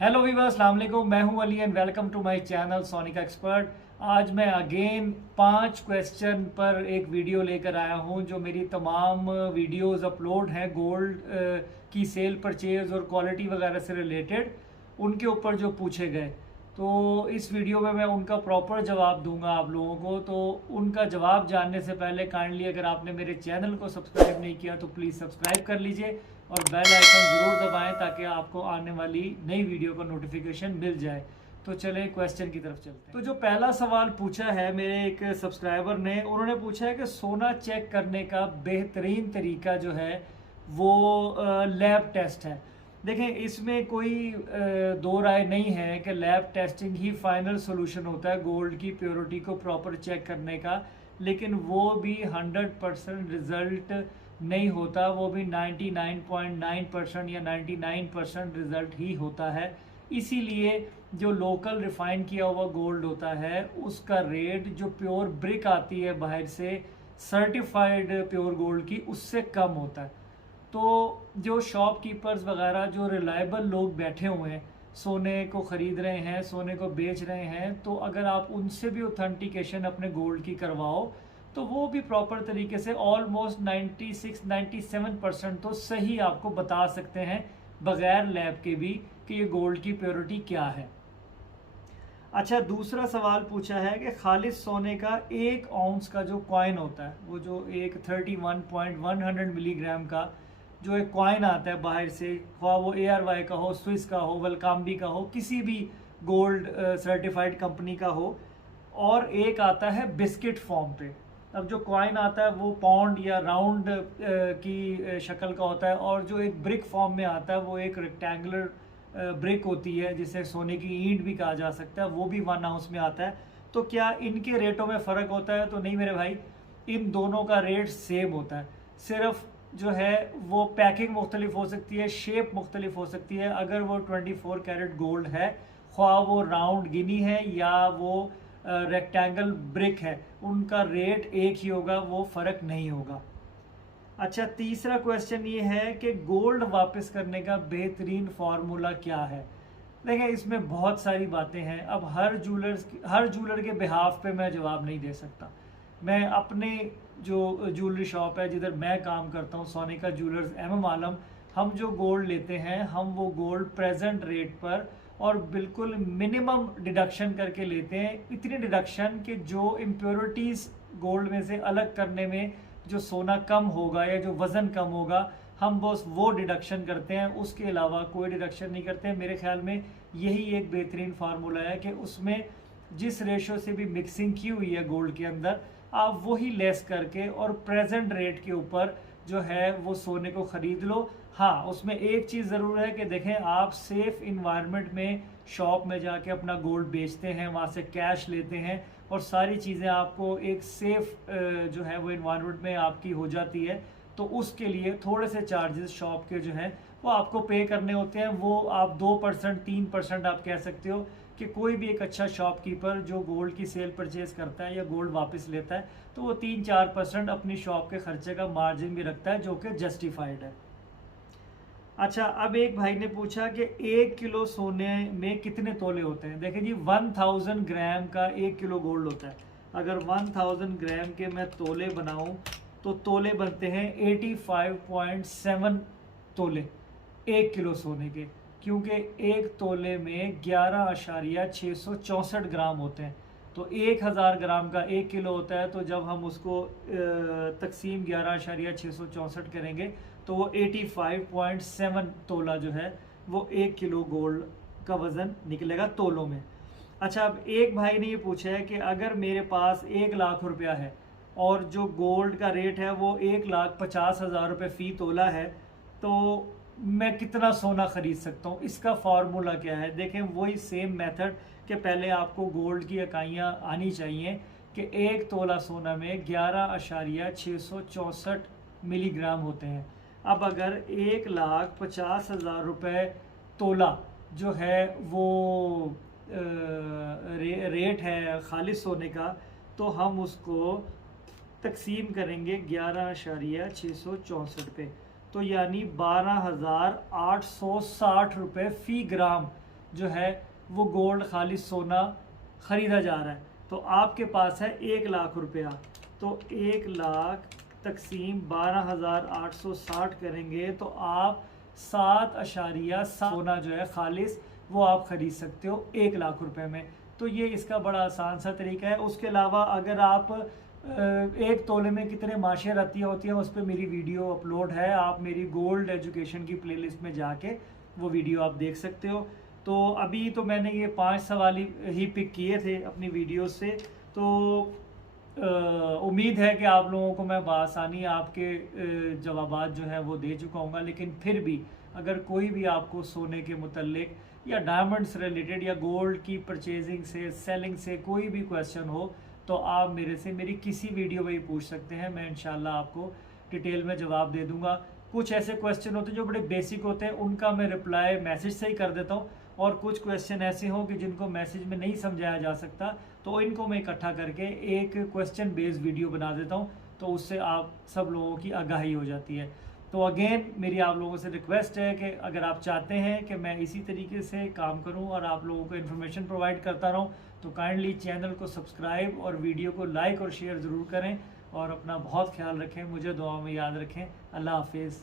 Hello viewers, अस्सलाम वालेकुम। मैं हूं Ali and welcome to my channel Sonika expert. आज मैं अगेन 5 क्वेश्चन पर एक वीडियो लेकर आया हूं जो मेरी तमाम वीडियोस अपलोड हैं गोल्ड की सेल परचेज और क्वालिटी वगैरह से रिलेटेड, उनके ऊपर जो पूछे गए। तो इस वीडियो में मैं उनका प्रॉपर जवाब दूंगा आप लोगों को। तो उनका जवाब जानने से पहले काइंडली अगर आपने मेरे चैनल को सब्सक्राइब नहीं किया तो प्लीज़ सब्सक्राइब कर लीजिए और बेल आइकन ज़रूर दबाएं ताकि आपको आने वाली नई वीडियो का नोटिफिकेशन मिल जाए। तो चले क्वेश्चन की तरफ चलते हैं। तो जो पहला सवाल पूछा है मेरे एक सब्सक्राइबर ने, उन्होंने पूछा है कि सोना चेक करने का बेहतरीन तरीका जो है वो लैब टेस्ट है। देखें, इसमें कोई दो राय नहीं है कि लैब टेस्टिंग ही फाइनल सोल्यूशन होता है गोल्ड की प्योरिटी को प्रॉपर चेक करने का, लेकिन वो भी 100% रिजल्ट नहीं होता। वो भी 99.9% या 99% रिजल्ट ही होता है। इसीलिए जो लोकल रिफाइन किया हुआ गोल्ड होता है उसका रेट जो प्योर ब्रिक आती है बाहर से सर्टिफाइड प्योर गोल्ड की, उससे कम होता है। तो जो शॉपकीपर्स वगैरह जो रिलायबल लोग बैठे हुए हैं, सोने को ख़रीद रहे हैं, सोने को बेच रहे हैं, तो अगर आप उनसे भी ऑथेंटिकेशन अपने गोल्ड की करवाओ तो वो भी प्रॉपर तरीके से ऑलमोस्ट 96-97% तो सही आपको बता सकते हैं बग़ैर लैब के भी कि ये गोल्ड की प्योरिटी क्या है। अच्छा, दूसरा सवाल पूछा है कि खालिस सोने का 1 औंस का जो कॉइन होता है, वो जो एक 31.100 मिलीग्राम का जो एक कॉइन आता है बाहर से, ख्वाह वो ARY का हो, स्विस का हो, वेलकाम्बी का हो, किसी भी गोल्ड सर्टिफाइड कंपनी का हो, और एक आता है बिस्किट फॉर्म पे। अब जो कॉइन आता है वो पाउंड या राउंड की शक्ल का होता है, और जो एक ब्रिक फॉर्म में आता है वो एक रेक्टेंगुलर ब्रिक होती है जिसे सोने की ईंट भी कहा जा सकता है, वो भी 1 औंस में आता है। तो क्या इनके रेटों में फ़र्क होता है? तो नहीं मेरे भाई, इन दोनों का रेट सेम होता है। सिर्फ जो है वो पैकिंग मुख्तलिफ हो सकती है, शेप मुख्तलिफ हो सकती है। अगर वो 24 कैरेट गोल्ड है, ख्वाह वो राउंड गिनी है या वो रेक्टेंगल ब्रिक है, उनका रेट एक ही होगा, वो फ़र्क नहीं होगा। अच्छा, तीसरा क्वेश्चन ये है कि गोल्ड वापस करने का बेहतरीन फार्मूला क्या है। देखिए, इसमें बहुत सारी बातें हैं। अब हर ज्वेलर के बिहाफ पे मैं जवाब नहीं दे सकता। मैं अपने जो ज्वेलरी शॉप है जिधर मैं काम करता हूँ, सोनिका ज्वेलर्स MM आलम, हम जो गोल्ड लेते हैं हम वो गोल्ड प्रेजेंट रेट पर और बिल्कुल मिनिमम डिडक्शन करके लेते हैं। इतनी डिडक्शन कि जो इम्प्योरिटीज़ गोल्ड में से अलग करने में जो सोना कम होगा या जो वज़न कम होगा, हम बस वो डिडक्शन करते हैं, उसके अलावा कोई डिडक्शन नहीं करते हैं। मेरे ख्याल में यही एक बेहतरीन फार्मूला है कि उसमें जिस रेशो से भी मिक्सिंग की हुई है गोल्ड के अंदर, आप वही लेस करके और प्रेजेंट रेट के ऊपर जो है वो सोने को ख़रीद लो। हाँ, उसमें एक चीज़ ज़रूर है कि देखें, आप सेफ़ इन्वायरमेंट में शॉप में जाके अपना गोल्ड बेचते हैं, वहाँ से कैश लेते हैं और सारी चीज़ें आपको एक सेफ़ जो है वो इन्वायरमेंट में आपकी हो जाती है। तो उसके लिए थोड़े से चार्जेस शॉप के जो हैं वो आपको पे करने होते हैं। वो आप 2% 3% आप कह सकते हो कि कोई भी एक अच्छा शॉपकीपर जो गोल्ड की सेल परचेज़ करता है या गोल्ड वापस लेता है तो वो 3-4% अपनी शॉप के खर्चे का मार्जिन भी रखता है, जो कि जस्टिफाइड है। अच्छा, अब एक भाई ने पूछा कि 1 किलो सोने में कितने तोले होते हैं। देखिए जी, 1000 ग्राम का 1 किलो गोल्ड होता है। अगर 1000 ग्राम के मैं तोले बनाऊं तो तोले बनते हैं 85.7 तोले 1 किलो सोने के, क्योंकि एक तोले में 11.664 ग्राम होते हैं। तो 1000 ग्राम का 1 किलो होता है, तो जब हम उसको तकसीम 11.664 करेंगे तो वो 85.7 तोला जो है वो 1 किलो गोल्ड का वज़न निकलेगा तोलों में। अच्छा, अब एक भाई ने ये पूछा है कि अगर मेरे पास 1 लाख रुपया है और जो गोल्ड का रेट है वो 1,50,000 रुपये फ़ी तोला है, तो मैं कितना सोना ख़रीद सकता हूँ? इसका फार्मूला क्या है? देखें, वही सेम मेथड कि पहले आपको गोल्ड की इकाइयाँ आनी चाहिए कि 1 तोला सोना में 11.664 मिलीग्राम होते हैं। अब अगर 1,50,000 रुपये तोला जो है वो रेट है खालिस सोने का, तो हम उसको तकसीम करेंगे 11.664 पे, तो यानी 12,860 रुपये फ़ी ग्राम जो है वो गोल्ड खालिस सोना ख़रीदा जा रहा है। तो आपके पास है 1 लाख रुपया, तो 1 लाख तकसीम 12,860 करेंगे तो आप 7.7 सोना जो है खालिस वो आप ख़रीद सकते हो 1 लाख रुपए में। तो ये इसका बड़ा आसान सा तरीका है। उसके अलावा अगर आप 1 तोले में कितने माशे रतियाँ होती हैं उस पर मेरी वीडियो अपलोड है, आप मेरी गोल्ड एजुकेशन की प्लेलिस्ट में जाके वो वीडियो आप देख सकते हो। तो अभी तो मैंने ये 5 सवाल ही पिक किए थे अपनी वीडियो से, तो उम्मीद है कि आप लोगों को मैं बआसानी आपके जवाबात जो है वो दे चुका हूँगा। लेकिन फिर भी अगर कोई भी आपको सोने के मुतल्लिक या डायमंड से रिलेटेड या गोल्ड की परचेजिंग से सेलिंग से कोई भी क्वेश्चन हो तो आप मेरे से मेरी किसी वीडियो में ही पूछ सकते हैं, मैं इंशाल्लाह आपको डिटेल में जवाब दे दूंगा। कुछ ऐसे क्वेश्चन होते हैं जो बड़े बेसिक होते हैं, उनका मैं रिप्लाई मैसेज से ही कर देता हूँ, और कुछ क्वेश्चन ऐसे हों कि जिनको मैसेज में नहीं समझाया जा सकता तो इनको मैं इकट्ठा करके एक क्वेश्चन बेस्ड वीडियो बना देता हूँ, तो उससे आप सब लोगों की आगाही हो जाती है। तो अगेन मेरी आप लोगों से रिक्वेस्ट है कि अगर आप चाहते हैं कि मैं इसी तरीके से काम करूं और आप लोगों को इन्फॉर्मेशन प्रोवाइड करता रहूं तो काइंडली चैनल को सब्सक्राइब और वीडियो को लाइक और शेयर ज़रूर करें, और अपना बहुत ख्याल रखें, मुझे दुआ में याद रखें। अल्लाह हाफिज़।